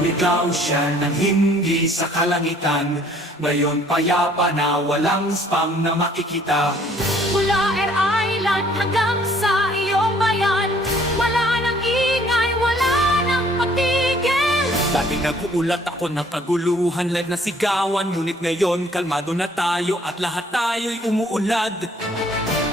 Sumigaw siya ng hindi sa kalangitan. Ngayon payapa na walang spam na makikita. Mula Air Island hanggang sa iyong bayan, wala nang ingay, wala nang patigil. Dati naguulat ako ng kaguluhan, live na sigawan. Ngunit ngayon kalmado na tayo at lahat tayo'y umuunlad.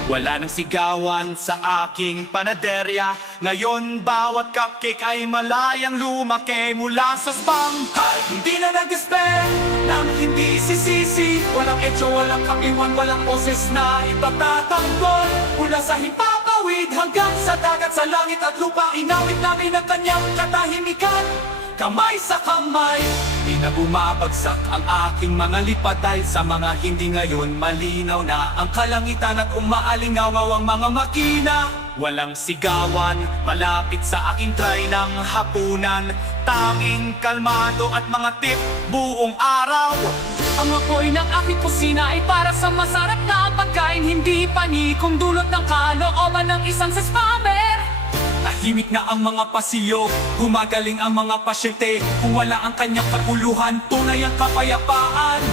Wala nang sigawan sa aking panaderya. Ngayon bawat cupcake ay malayang lumaki mula sa spam. Ay, hindi na nag-spell nang hindi sisisi. Walang etyo, walang kapiwan, walang poses na ipatatanggol. Mula sa hipapawid hanggang sa dagat, sa langit at lupa, inawit namin ang kanyang katahimikan. Kamay sa kamay, di na bumabagsak ang aking mga lipat. Dahil sa mga hindi ngayon malinaw na ang kalangitan at umaalingaw ang mga makina. Walang sigawan, malapit sa aking try ng hapunan. Tanging kalmado at mga tip buong araw. Ang apoy ng aking kusina ay para sa masarap na pagkain, hindi panikong dulot ng kalooban ng isang sa spammer. Tahimik na ang mga pasilyo, gumagaling ang mga pasyente. Kung wala ang kanyang kaguluhan, tunay ang kapayapaan.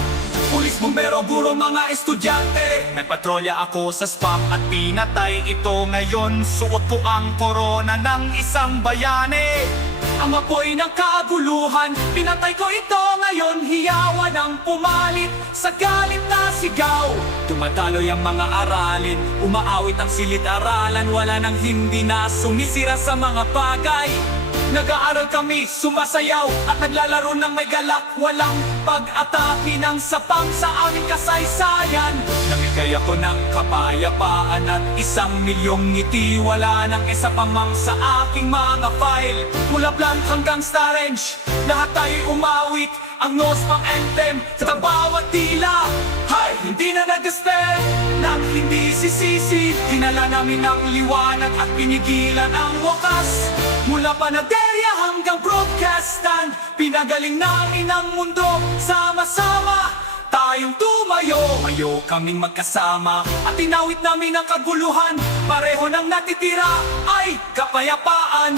Pulis, bumbero, guro, mga estudyante. May patrolya ako sa spam at pinatay ito. Ngayon suot ko ang korona ng isang bayani. Ang apoy ng kaguluhan, pinatay ko ito. Ngayon hiyawan ang pumalit sa galit na sigaw. Tumataloy ang mga aralin, umaawit ang silid-aralan. Wala nang hindi na sumisira sa mga bagay. Nag-aaral kami, sumasayaw at naglalaro ng may galak. Walang pag-atake ng sapang sa aming kasaysayan. Namigay ako ng kapayapaan at 1,000,000 ngiti. Wala nang isa pa mang sa aking mga file. Mula blank hanggang star-range, lahat tayo'y umawit ang no spam anthem sa bawat tila. Hay, hindi na nag-spell nang hindi sisisi. Dinala namin ang liwanag at pinigilan ang wakas. Mula panaderya hanggang broadcastan, pinagaling namin ang mundo. Sama-sama tayong tumayo, mayo kaming magkasama. At tinawit namin ang kaguluhan, pareho nang natitira ay kapayapaan.